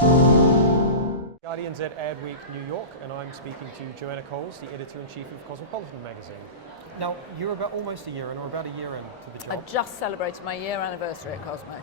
Guardian's at Adweek New York, and I'm speaking to Joanna Coles, the editor-in-chief of Cosmopolitan magazine. Now, you're about almost a year in, or about a year into the job. I just celebrated my year anniversary at Cosmo.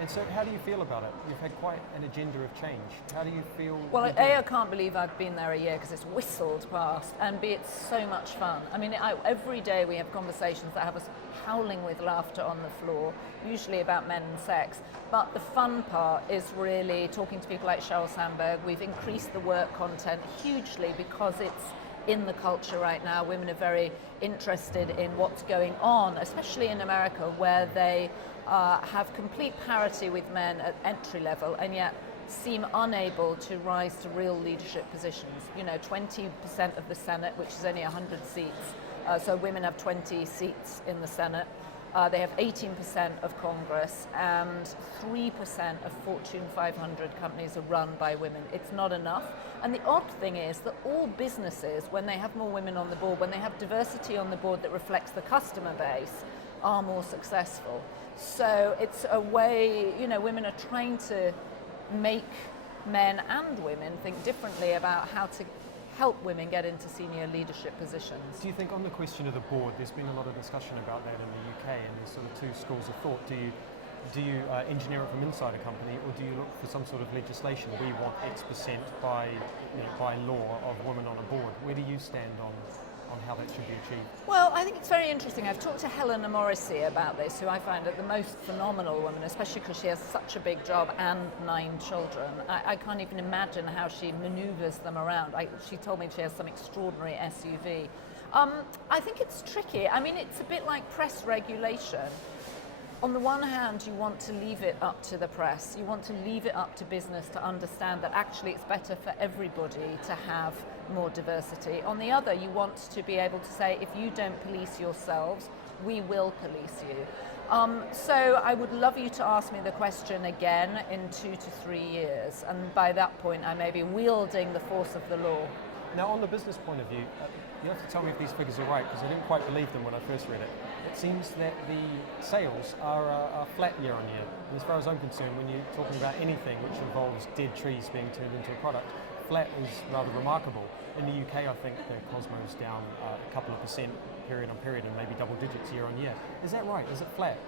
And so how do you feel about it? You've had quite an agenda of change. How do you feel? Well, A, I can't believe I've been there a year because it's whistled past, and B, it's so much fun. I mean, every day we have conversations that have us howling with laughter on the floor, usually about men and sex. But the fun part is really talking to people like Sheryl Sandberg. We've increased the work content hugely because it's in the culture right now. Women are very interested in what's going on, especially in America, where they have complete parity with men at entry level and yet seem unable to rise to real leadership positions. You know, 20% of the Senate, which is only 100 seats, so women have 20 seats in the Senate. They have 18% of Congress, and 3% of Fortune 500 companies are run by women. It's not enough. And the odd thing is that all businesses, when they have more women on the board, when they have diversity on the board that reflects the customer base, are more successful. So it's a way, you know, women are trying to make men and women think differently about how to help women get into senior leadership positions. Do you think, on the question of the board, there's been a lot of discussion about that in the UK, and there's sort of two schools of thought. Do you engineer it from inside a company, or do you look for some sort of legislation? We want X% by law of women on a board. Where do you stand on how that should be achieved? Well, I think it's very interesting. I've talked to Helena Morrissey about this, who I find the most phenomenal woman, especially because she has such a big job and 9 children. I can't even imagine how she maneuvers them around. She told me she has some extraordinary SUV. I think it's tricky. I mean, it's a bit like press regulation. On the one hand, you want to leave it up to the press. You want to leave it up to business to understand that actually it's better for everybody to have more diversity. On the other, you want to be able to say, if you don't police yourselves, we will police you. So I would love you to ask me the question again in 2 to 3 years, and by that point I may be wielding the force of the law. Now, on the business point of view, you have to tell me if these figures are right, because I didn't quite believe them when I first read it. It seems that the sales are flat year on year. And as far as I'm concerned, when you're talking about anything which involves dead trees being turned into a product, flat is rather remarkable. In the UK, I think the Cosmo's down a couple of percent period on period, and maybe double digits year on year. Is that right? Is it flat?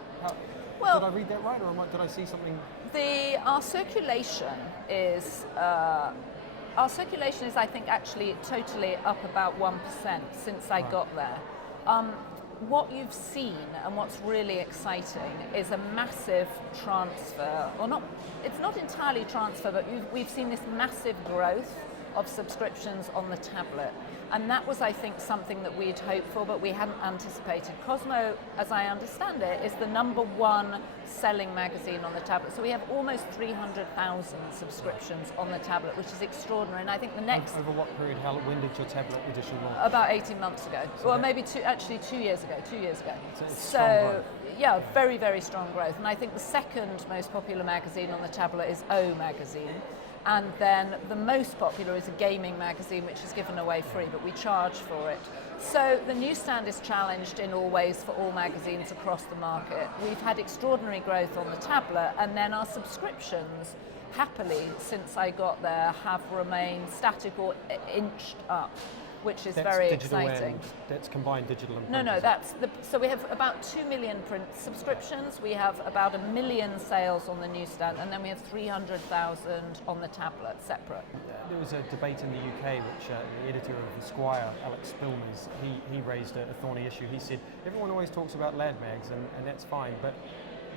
Well, did I read that right, or did I see something? Our circulation is, I think, actually totally up about 1% since I got there. What you've seen and what's really exciting is a massive transfer, or not, it's not entirely transfer, but we've seen this massive growth of subscriptions on the tablet. And that was, I think, something that we'd hoped for, but we hadn't anticipated. Cosmo, as I understand it, is the #1 selling magazine on the tablet. So we have almost 300,000 subscriptions on the tablet, which is extraordinary. And I think the next... Over what period? When did your tablet edition launch? About 18 months ago. So well, maybe 2 years ago. 2 years ago. So yeah, very, very strong growth. And I think the second most popular magazine on the tablet is O magazine. And then the most popular is a gaming magazine, which is given away free, but we charge for it. So the newsstand is challenged in all ways for all magazines across the market. We've had extraordinary growth on the tablet, and then our subscriptions, happily, since I got there, have remained static or inched up, which is very exciting. And that's combined digital and print? No, so we have about 2 million print subscriptions, we have about 1 million sales on the newsstand, and then we have 300,000 on the tablet, separate. There was a debate in the UK which the editor of The Squire, Alex Spilmers, he raised a thorny issue. He said, everyone always talks about lad mags, and that's fine, but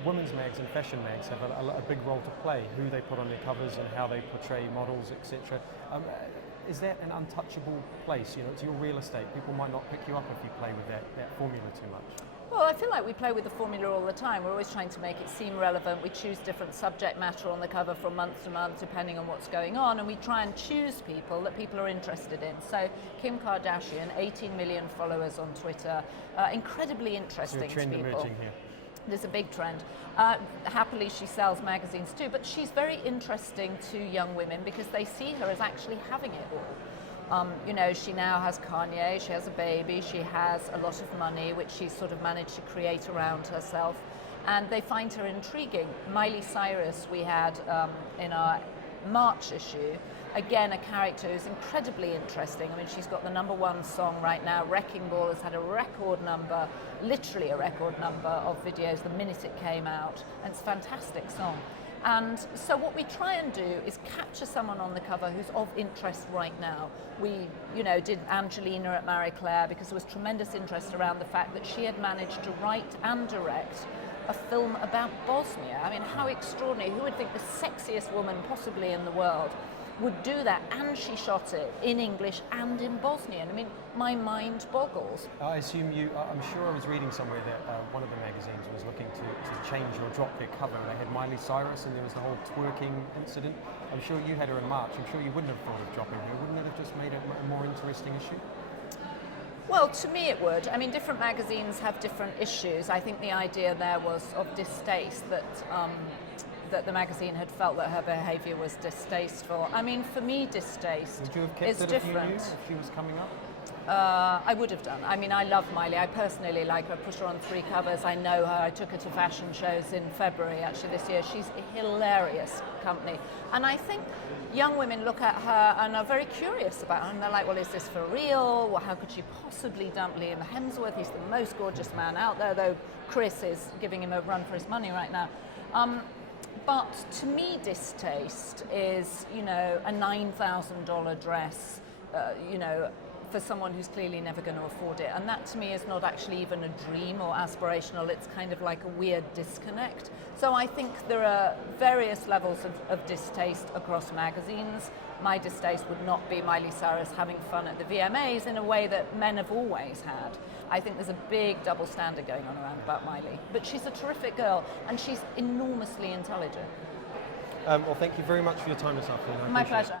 women's mags and fashion mags have a big role to play, who they put on their covers and how they portray models, etc. Is that an untouchable place? You know, it's your real estate. People might not pick you up if you play with that formula too much. Well, I feel like we play with the formula all the time. We're always trying to make it seem relevant. We choose different subject matter on the cover from month to month, depending on what's going on, and we try and choose people that people are interested in. So Kim Kardashian, 18 million followers on Twitter, incredibly interesting to people. There's a trend emerging here. There's a big trend. Happily, she sells magazines too, but she's very interesting to young women because they see her as actually having it all. You know, she now has Kanye, she has a baby, she has a lot of money, which she's sort of managed to create around herself, and they find her intriguing. Miley Cyrus, we had in our March issue, again, a character who's incredibly interesting. I mean, she's got the #1 song right now. Wrecking Ball has had a record number, literally a record number of videos the minute it came out, and it's a fantastic song. And so what we try and do is capture someone on the cover who's of interest right now. We, did Angelina at Marie Claire because there was tremendous interest around the fact that she had managed to write and direct a film about Bosnia. I mean, how extraordinary. Who would think the sexiest woman possibly in the world would do that? And she shot it in English and in Bosnian. I mean, my mind boggles. I assume I'm sure I was reading somewhere that one of the magazines was looking to change or drop their cover. They had Miley Cyrus and there was the whole twerking incident. I'm sure you had her in March. I'm sure you wouldn't have thought of dropping her. Wouldn't it have just made it a more interesting issue? Well, to me it would. I mean, different magazines have different issues. I think the idea there was of distaste, that the magazine had felt that her behaviour was distasteful. I mean, for me, distaste Would you have kept is it different. if she was coming up? I would have done. I mean, I love Miley. I personally like her. I pushed her on 3 covers. I know her. I took her to fashion shows in February, actually, this year. She's a hilarious company. And I think young women look at her and are very curious about her. And they're like, well, is this for real? Well, how could she possibly dump Liam Hemsworth? He's the most gorgeous man out there, though Chris is giving him a run for his money right now. But to me, distaste is, a $9,000 dress, for someone who's clearly never going to afford it. And that to me is not actually even a dream or aspirational, it's kind of like a weird disconnect. So I think there are various levels of distaste across magazines. My distaste would not be Miley Cyrus having fun at the VMAs in a way that men have always had. I think there's a big double standard going on around about Miley. But she's a terrific girl and she's enormously intelligent. Well, thank you very much for your time this afternoon. My pleasure.